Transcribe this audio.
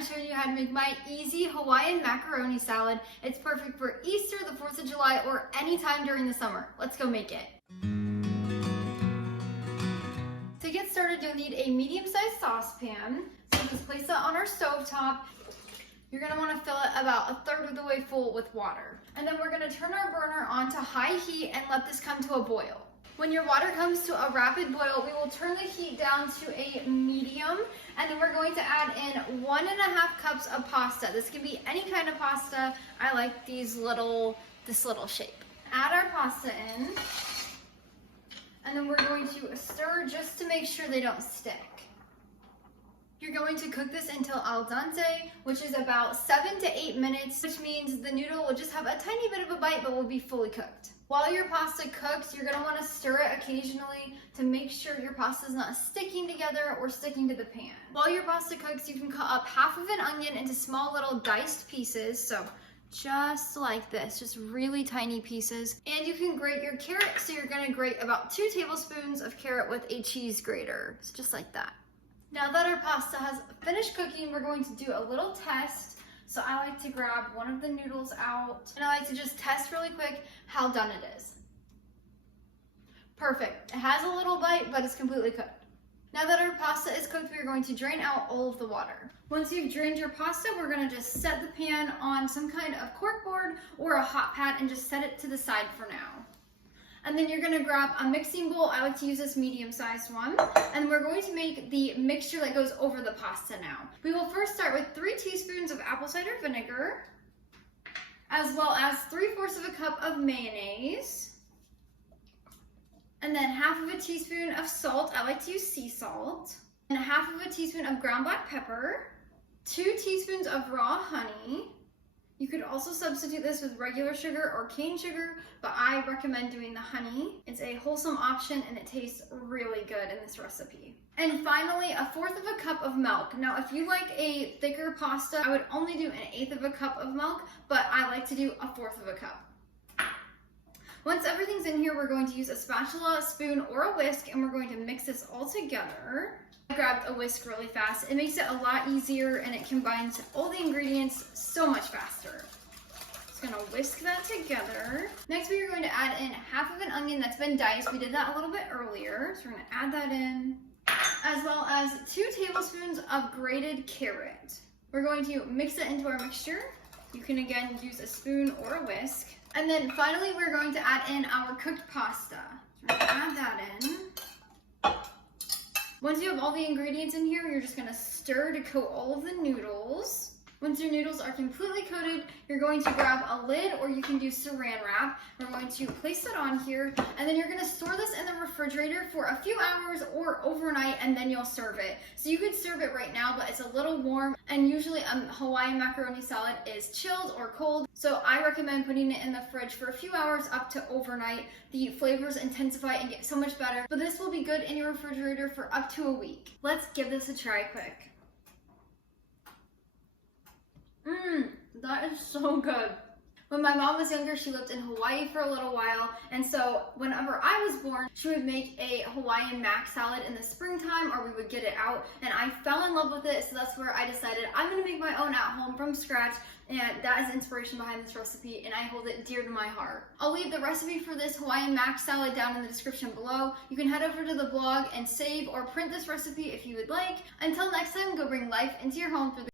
I'm showing you how to make my easy Hawaiian macaroni salad. It's perfect for Easter, the 4th of July, or any time during the summer. Let's go make it. To get started, you'll need a medium-sized saucepan. So just place that on our stovetop. You're gonna wanna fill it about a third of the way full with water. And then we're gonna turn our burner on to high heat and let this come to a boil. When your water comes to a rapid boil, we will turn the heat down to a medium, and then we're going to add in 1.5 cups of pasta. This can be any kind of pasta. I like this little shape. Add our pasta in, and then we're going to stir just to make sure they don't stick. You're going to cook this until al dente, which is about 7 to 8 minutes, which means the noodle will just have a tiny bit of a bite, but will be fully cooked. While your pasta cooks, you're gonna wanna stir it occasionally to make sure your pasta is not sticking together or sticking to the pan. While your pasta cooks, you can cut up half of an onion into small little diced pieces, so just like this, just really tiny pieces. And you can grate your carrot, so you're gonna grate about 2 tablespoons of carrot with a cheese grater, so just like that. Now that our pasta has finished cooking, we're going to do a little test. So I like to grab one of the noodles out, and I like to just test really quick how done it is. Perfect. It has a little bite, but it's completely cooked. Now that our pasta is cooked, we're going to drain out all of the water. Once you've drained your pasta, we're gonna just set the pan on some kind of cork board or a hot pad and just set it to the side for now. And then you're gonna grab a mixing bowl. I like to use this medium-sized one. And we're going to make the mixture that goes over the pasta now. We will first start with 3 teaspoons of apple cider vinegar, as well as 3/4 of a cup of mayonnaise, and then 1/2 teaspoon of salt. I like to use sea salt, and 1/2 teaspoon of ground black pepper, 2 teaspoons of raw honey. You could also substitute this with regular sugar or cane sugar, but I recommend doing the honey. It's a wholesome option and it tastes really good in this recipe. And finally, 1/4 cup of milk. Now, if you like a thicker pasta, I would only do 1/8 cup of milk, but I like to do 1/4 cup. Once everything's in here, we're going to use a spatula, a spoon, or a whisk, and we're going to mix this all together. I grabbed a whisk really fast. It makes it a lot easier and it combines all the ingredients so much faster. Just gonna whisk that together. Next, we are going to add in 1/2 an onion that's been diced. We did that a little bit earlier, so we're gonna add that in, as well as 2 tablespoons of grated carrot. We're going to mix it into our mixture. You can again use a spoon or a whisk. And then finally, we're going to add in our cooked pasta. So we're gonna add that in. Once you have all the ingredients in here, you're just gonna stir to coat all of the noodles. Once your noodles are completely coated, you're going to grab a lid, or you can do saran wrap. We're going to place it on here, and then you're gonna store this in the refrigerator for a few hours or overnight, and then you'll serve it. So you could serve it right now, but it's a little warm, and usually a Hawaiian macaroni salad is chilled or cold. So I recommend putting it in the fridge for a few hours up to overnight. The flavors intensify and get so much better, but this will be good in your refrigerator for up to a week. Let's give this a try quick. That is so good. When my mom was younger, she lived in Hawaii for a little while, and so whenever I was born, she would make a Hawaiian mac salad in the springtime, or we would get it out, and I fell in love with it, so that's where I decided I'm gonna make my own at home from scratch, and that is the inspiration behind this recipe, and I hold it dear to my heart. I'll leave the recipe for this Hawaiian mac salad down in the description below. You can head over to the blog and save or print this recipe if you would like. Until next time, go bring life into your home through the